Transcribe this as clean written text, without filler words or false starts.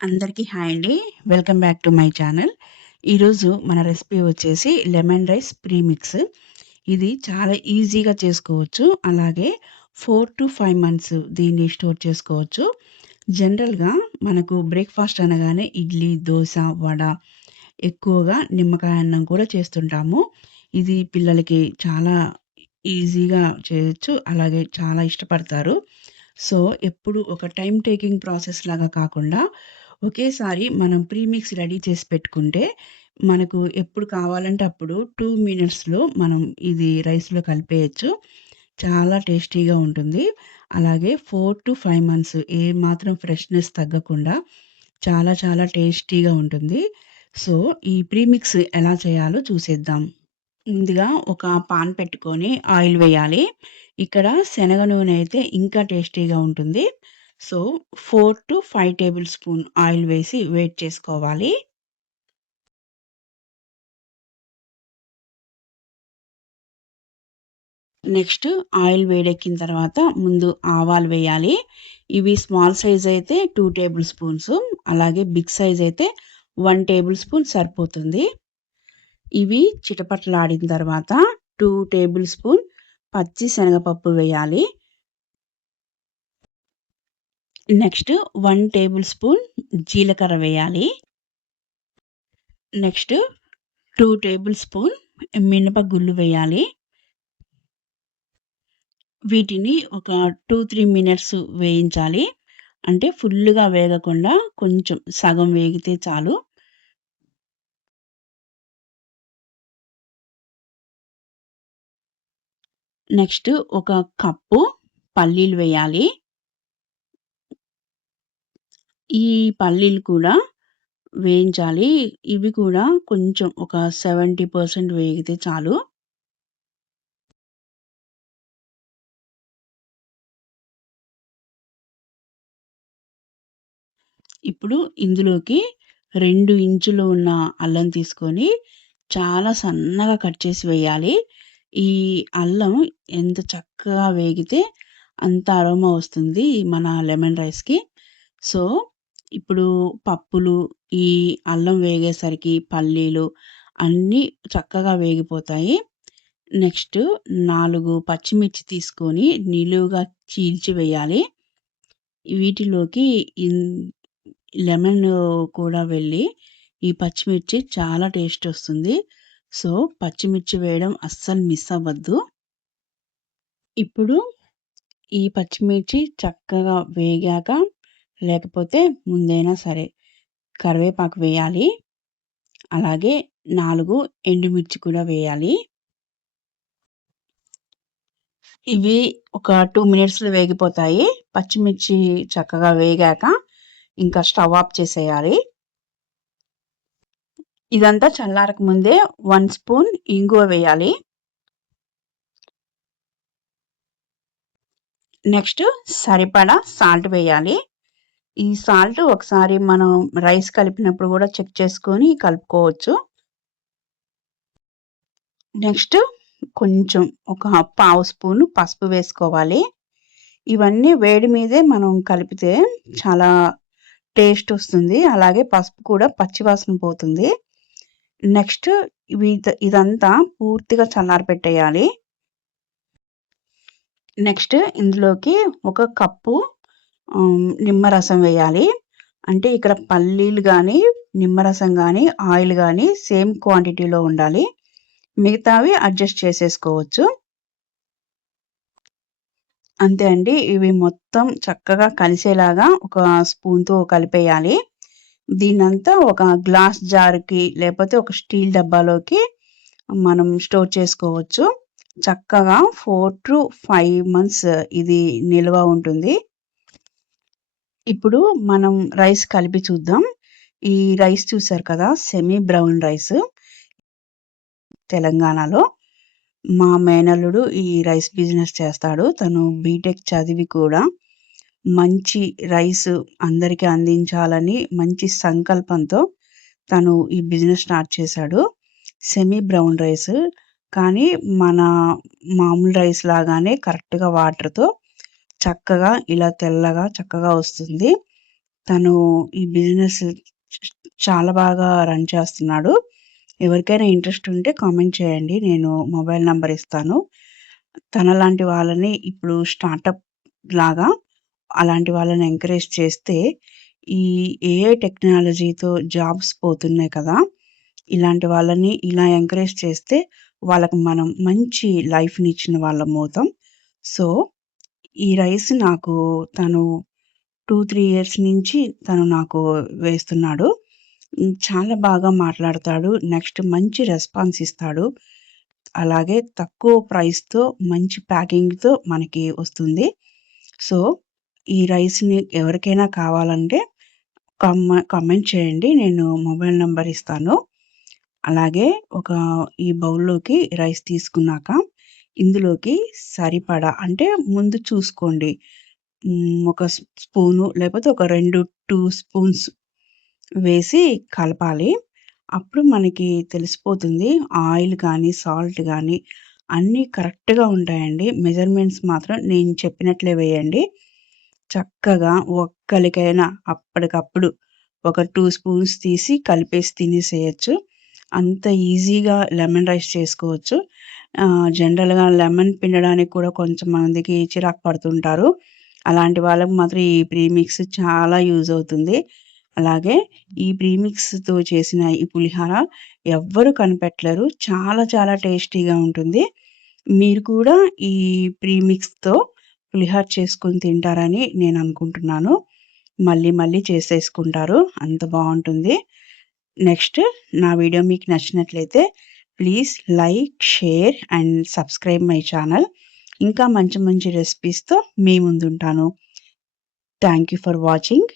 అందరికీ హాయ్ అండి. Welcome back to my channel. ఈరోజు మన రెసిపీ వచ్చేసి లెమన్ రైస్ ప్రీమిక్స్. ఇది చాలా ఈజీగా చేసుకోవచ్చు. అలాగే 4-5 మంత్స్ దీన్ని స్టోర్ చేసుకోవచ్చు. జనరల్‌గా మనకు బ్రేక్‌ఫాస్ట్ అనగానే ఇడ్లీ, దోస, వడ ఎక్కువగా నిమ్మకాయ అన్నం కూడా చేస్తుంటాము. ఇది పిల్లలకి చాలా ఈజీగా చేయొచ్చు. అలాగే చాలా ఇష్టపడతారు. సో, ఎప్పుడు ఒక టైమ్ టేకింగ్ ప్రాసెస్ లాగా కాకుండా, ఒకేసారి మనం ప్రీమిక్స్ రెడీ చేసి పెట్టుకుంటే, మనకు ఎప్పుడు కావాలంటే అప్పుడు 2 మినిట్స్‌లో మనం ఇది రైస్‌లో కలిపేయొచ్చు. చాలా టేస్టీగా ఉంటుంది. అలాగే 4-5 మంత్స్ ఏమాత్రం ఫ్రెష్‌నెస్ తగ్గకుండా చాలా చాలా టేస్టీగా ఉంటుంది. సో, ఈ ప్రీమిక్స్ ఎలా చేయాలో చూసేద్దాం. ముందుగా ఒక పాన్ పెట్టుకొని ఆయిల్ వేయాలి. ఇక్కడ శనగ నూనె అయితే ఇంకా టేస్టీగా ఉంటుంది. సో, 4-5 టేబుల్ స్పూన్ ఆయిల్ వేసి వేడి చేసుకోవాలి. నెక్స్ట్ ఆయిల్ వేడెక్కిన తర్వాత ముందు ఆవాలు వేయాలి. ఇవి స్మాల్ సైజ్ అయితే 2 టేబుల్ స్పూన్స్, అలాగే బిగ్ సైజ్ అయితే 1 టేబుల్ స్పూన్ సరిపోతుంది. ఇవి చిటపటలాడిన తర్వాత 2 టేబుల్ స్పూన్ పచ్చి శనగపప్పు వేయాలి. నెక్స్ట్ 1 టేబుల్ స్పూన్ జీలకర్ర వేయాలి. నెక్స్ట్ 2 టేబుల్ స్పూన్ మినపగుళ్ళు వేయాలి. వీటిని ఒక 2-3 మినిట్స్ వేయించాలి. అంటే ఫుల్లుగా వేగకుండా కొంచెం సగం వేగితే చాలు. నెక్స్ట్ ఒక కప్పు పల్లీలు వేయాలి. ఈ పల్లీలు కూడా వేయించాలి. ఇవి కూడా కొంచెం ఒక 70% వేగితే చాలు. ఇప్పుడు ఇందులోకి 2 ఇంచులు ఉన్న అల్లం తీసుకొని చాలా సన్నగా కట్ చేసి వేయాలి. ఈ అల్లం ఎంత చక్కగా వేగితే అంత అరోమా వస్తుంది మన లెమన్ రైస్‌కి. సో, ఇప్పుడు పప్పులు, ఈ అల్లం వేగేసరికి పల్లీలు అన్నీ చక్కగా వేగిపోతాయి. నెక్స్ట్ 4 పచ్చిమిర్చి తీసుకొని నిలువుగా చీల్చి వేయాలి. వీటిలోకి ఇన్ లెమన్ కూడా వెళ్ళి ఈ పచ్చిమిర్చి చాలా టేస్ట్ వస్తుంది. సో, పచ్చిమిర్చి వేయడం అస్సలు మిస్ అవ్వద్దు. ఇప్పుడు ఈ పచ్చిమిర్చి చక్కగా వేగాక, లేకపోతే ముందైనా సరే కరివేపాకు వేయాలి. అలాగే 4 ఎండుమిర్చి కూడా వేయాలి. ఇవి ఒక 2 మినిట్స్‌లో వేగిపోతాయి. పచ్చిమిర్చి చక్కగా వేగాక ఇంకా స్టవ్ ఆఫ్ చేసేయాలి. ఇదంతా చల్లారక ముందే 1 స్పూన్ ఇంగువ వేయాలి. నెక్స్ట్ సరిపడా సాల్ట్ వేయాలి. ఈ సాల్ట్ ఒకసారి మనం రైస్ కలిపినప్పుడు కూడా చెక్ చేసుకొని కలుపుకోవచ్చు. నెక్స్ట్ కొంచెం ఒక పావు స్పూను పసుపు వేసుకోవాలి. ఇవన్నీ వేడి మీదే మనం కలిపితే చాలా టేస్ట్ వస్తుంది. అలాగే పసుపు కూడా పచ్చివాసన పోతుంది. నెక్స్ట్ ఇదంతా పూర్తిగా చల్లారపెట్టేయాలి. నెక్స్ట్ ఇందులోకి ఒక కప్పు నిమ్మరసం వేయాలి. అంటే ఇక్కడ పల్లీలు గానీ, నిమ్మరసం గానీ, ఆయిల్ గానీ సేమ్ క్వాంటిటీలో ఉండాలి. మిగతావి అడ్జస్ట్ చేసేసుకోవచ్చు. అంతే అండి. ఇవి మొత్తం చక్కగా కలిసేలాగా ఒక స్పూన్‌తో కలిపేయాలి. దీన్నంతా ఒక గ్లాస్ జార్‌కి లేపోతే ఒక స్టీల్ డబ్బాలోకి మనం స్టోర్ చేసుకోవచ్చు. చక్కగా 4-5 మంత్స్ ఇది నిల్వ ఉంటుంది. ఇప్పుడు మనం రైస్ కలిపి చూద్దాం. ఈ రైస్ చూసారు కదా! సెమీ బ్రౌన్ రైస్ తెలంగాణలో. మా మేనల్లుడు ఈ రైస్ బిజినెస్ చేస్తాడు. తను బీటెక్ చదివి కూడా మంచి రైస్ అందరికి అందించాలని మంచి సంకల్పంతో తను ఈ బిజినెస్ స్టార్ట్ చేశాడు. Semi brown rice. కానీ మన మామూలు రైస్ లాగానే కరెక్ట్‌గా వాటర్‌తో చక్కగా ఇలా తెల్లగా చక్కగా వస్తుంది. తను ఈ బిజినెస్ చాలా బాగా రన్ చేస్తున్నాడు. ఎవరికైనా ఇంట్రెస్ట్ ఉంటే కామెంట్ చేయండి. నేను మొబైల్ నంబర్ ఇస్తాను. తనలాంటి వాళ్ళని ఇప్పుడు స్టార్టప్ లాగా అలాంటి వాళ్ళని ఎంకరేజ్ చేస్తే ఈ ఏఐ టెక్నాలజీతో జాబ్స్ పోతున్నాయి కదా! ఇలాంటి వాళ్ళని ఇలా ఎంకరేజ్ చేస్తే వాళ్ళకి మనం మంచి లైఫ్‌నిచ్చిన వాళ్ళమవుతాం. సో, ఈ రైస్ నాకు తను 2, 3 ఇయర్స్ నుంచి తను నాకు వేస్తున్నాడు. చాలా బాగా మాట్లాడతాడు. నెక్స్ట్ మంచి రెస్పాన్స్ ఇస్తాడు. అలాగే తక్కువ ప్రైస్‌తో మంచి ప్యాకింగ్‌తో మనకి వస్తుంది. సో, ఈ రైస్‌ని ఎవరికైనా కావాలంటే కామెంట్ చేయండి. నేను మొబైల్ నంబర్ ఇస్తాను. అలాగే ఒక ఈ బౌల్‌లోకి రైస్ తీసుకున్నాక ఇందులోకి సరిపడా అంటే ముందు చూసుకోండి. ఒక స్పూను లేకపోతే ఒక 2 స్పూన్స్ వేసి కలపాలి. అప్పుడు మనకి తెలిసిపోతుంది. ఆయిల్ కానీ, సాల్ట్ గానీ అన్నీ కరెక్ట్‌గా ఉంటాయండి. మెజర్‌మెంట్స్ మాత్రం నేను చెప్పినట్లే వేయండి. చక్కగా ఒక్కలికైనా అప్పటికప్పుడు ఒక 2 స్పూన్స్ తీసి కలిపేసి తినేసేయొచ్చు. అంత ఈజీగా లెమన్ రైస్ చేసుకోవచ్చు. జనరల్‌గా లెమన్ పిండడానికి కూడా కొంచెం మందికి చిరాకు పడుతుంటారు. అలాంటి వాళ్ళకి మాత్రం ఈ ప్రీమిక్స్ చాలా యూజ్ అవుతుంది. అలాగే ఈ ప్రీమిక్స్‌తో చేసిన ఈ పులిహోర ఎవ్వరు కనిపెట్టలేరు. చాలా చాలా టేస్టీగా ఉంటుంది. మీరు కూడా ఈ ప్రీమిక్స్‌తో పులిహోర చేసుకొని తింటారని నేను అనుకుంటున్నాను. మళ్ళీ మళ్ళీ చేసేసుకుంటారు. అంత బావుంటుంది. నెక్స్ట్ నా వీడియో మీకు నచ్చినట్లయితే please like, share and subscribe my channel. ఇంకా మంచి మంచి రెసిపీస్‌తో మీ ముందుంటాను. Thank you for watching.